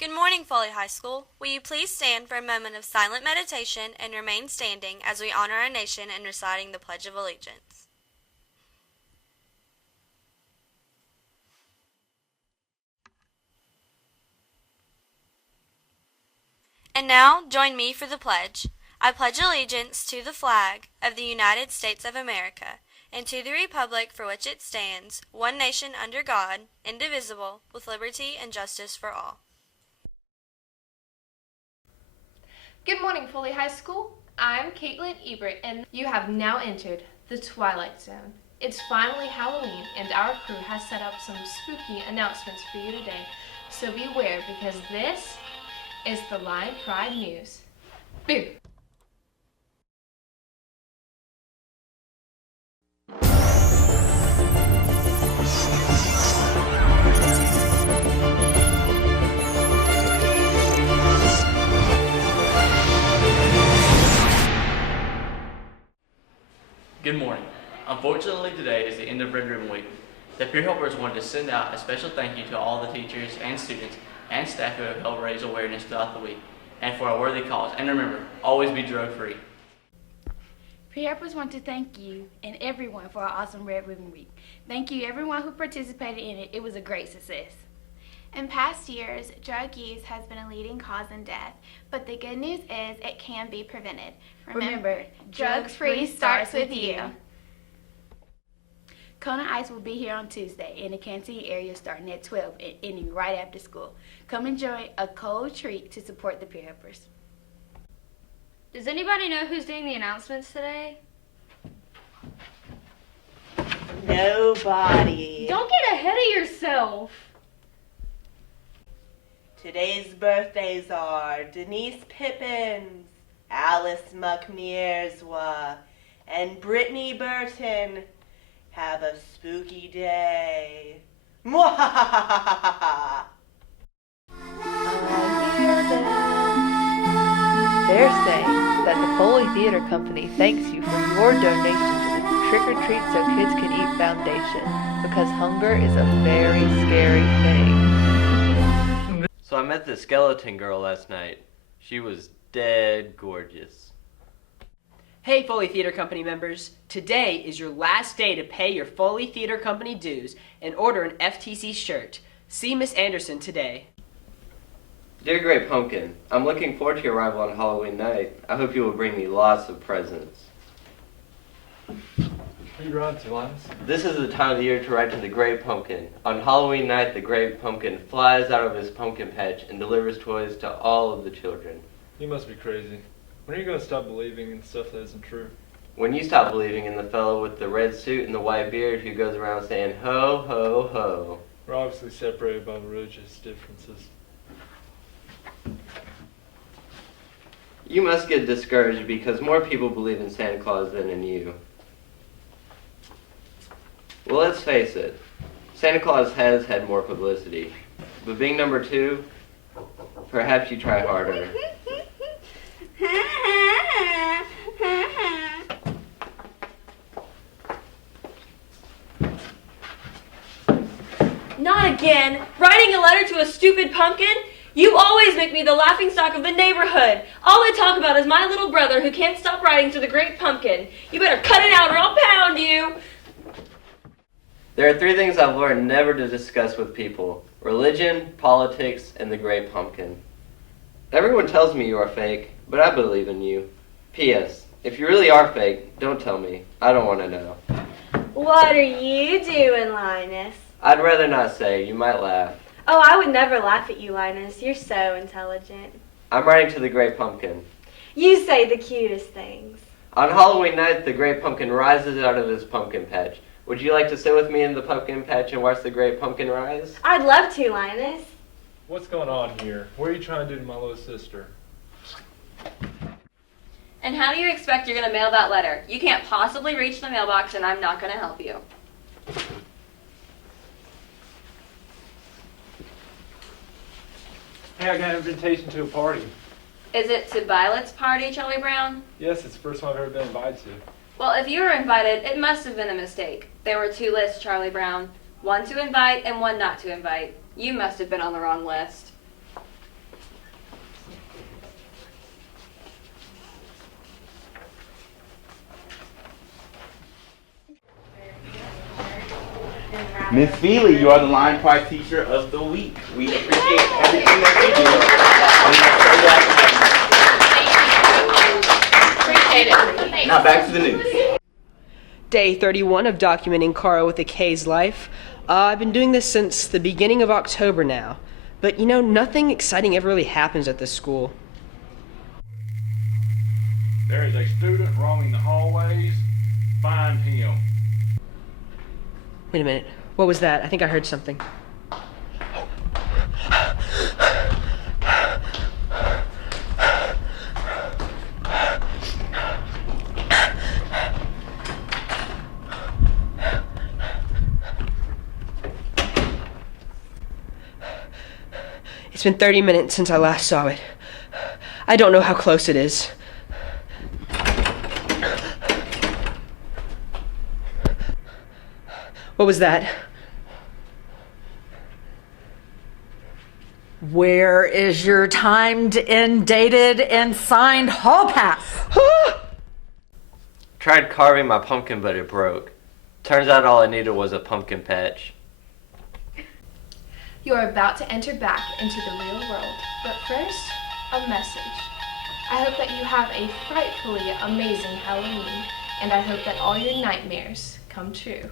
Good morning, Foley High School. Will you please stand for a moment of silent meditation and remain standing as we honor our nation in reciting the Pledge of Allegiance. And now, join me for the pledge. I pledge allegiance to the flag of the United States of America and to the republic for which it stands, one nation under God, indivisible, with liberty and justice for all. Good morning, Foley High School. I'm Caitlin Ebert, and you have now entered the Twilight Zone. It's finally Halloween, and our crew has set up some spooky announcements for you today. So beware, because this is the Lion Pride News. Boo! Good morning. Unfortunately, today is the end of Red Ribbon Week. The Peer Helpers wanted to send out a special thank you to all the teachers and students and staff who have helped raise awareness throughout the week and for a worthy cause. And remember, always be drug-free. Peer Helpers want to thank you and everyone for our awesome Red Ribbon Week. Thank you everyone who participated in it. It was a great success. In past years, drug use has been a leading cause in death, but the good news is it can be prevented. Remember, drug-free starts with you. Kona Ice will be here on Tuesday in the canteen area starting at 12 and ending right after school. Come enjoy a cold treat to support the Peer Helpers. Does anybody know who's doing the announcements today? Nobody. Don't get ahead of yourself. Today's birthdays are Denise Pippins, Alice McMierswa, and Brittany Burton. Have a spooky day. Mwahahaha! They're saying that the Foley Theater Company thanks you for your donation to the Trick or Treat So Kids Can Eat Foundation, because hunger is a very scary thing. So I met the skeleton girl last night. She was dead gorgeous. Hey Foley Theater Company members, today is your last day to pay your Foley Theater Company dues and order an FTC shirt. See Miss Anderson today. Dear Great Pumpkin, I'm looking forward to your arrival on Halloween night. I hope you will bring me lots of presents. What are you writing to, Linus? This is the time of the year to write to the Great Pumpkin. On Halloween night, the Great Pumpkin flies out of his pumpkin patch and delivers toys to all of the children. You must be crazy. When are you going to stop believing in stuff that isn't true? When you stop believing in the fellow with the red suit and the white beard who goes around saying, ho, ho, ho. We're obviously separated by religious differences. You must get discouraged because more people believe in Santa Claus than in you. Well, let's face it. Santa Claus has had more publicity. But being number 2, perhaps you try harder. Not again! Writing a letter to a stupid pumpkin? You always make me the laughingstock of the neighborhood. All I talk about is my little brother who can't stop writing to the Great Pumpkin. You better cut it out or I'll pound you! There are 3 things I've learned never to discuss with people: religion, politics, and the Great Pumpkin. Everyone tells me you are fake, but I believe in you. P.S. If you really are fake, don't tell me. I don't want to know. What are you doing, Linus? I'd rather not say. You might laugh. Oh, I would never laugh at you, Linus. You're so intelligent. I'm writing to the Great Pumpkin. You say the cutest things. On Halloween night, the Great Pumpkin rises out of his pumpkin patch. Would you like to sit with me in the pumpkin patch and watch the Great Pumpkin rise? I'd love to, Linus. What's going on here? What are you trying to do to my little sister? And how do you expect you're going to mail that letter? You can't possibly reach the mailbox and I'm not going to help you. Hey, I got an invitation to a party. Is it to Violet's party, Charlie Brown? Yes, it's the first one I've ever been invited to. Well, if you were invited, it must have been a mistake. There were 2 lists, Charlie Brown. One to invite and one not to invite. You must have been on the wrong list. Miss Feely, you are the line prize teacher of the week. We appreciate everything that you do. Appreciate it. Now back to the news. Day 31 of documenting Carl with a K's life. I've been doing this since the beginning of October now. But you know, nothing exciting ever really happens at this school. There is a student roaming the hallways. Find him. Wait a minute. What was that? I think I heard something. It's been 30 minutes since I last saw it. I don't know how close it is. What was that? Where is your timed and dated and signed hall pass? Tried carving my pumpkin, but it broke. Turns out all I needed was a pumpkin patch. You are about to enter back into the real world, but first, a message. I hope that you have a frightfully amazing Halloween, and I hope that all your nightmares come true.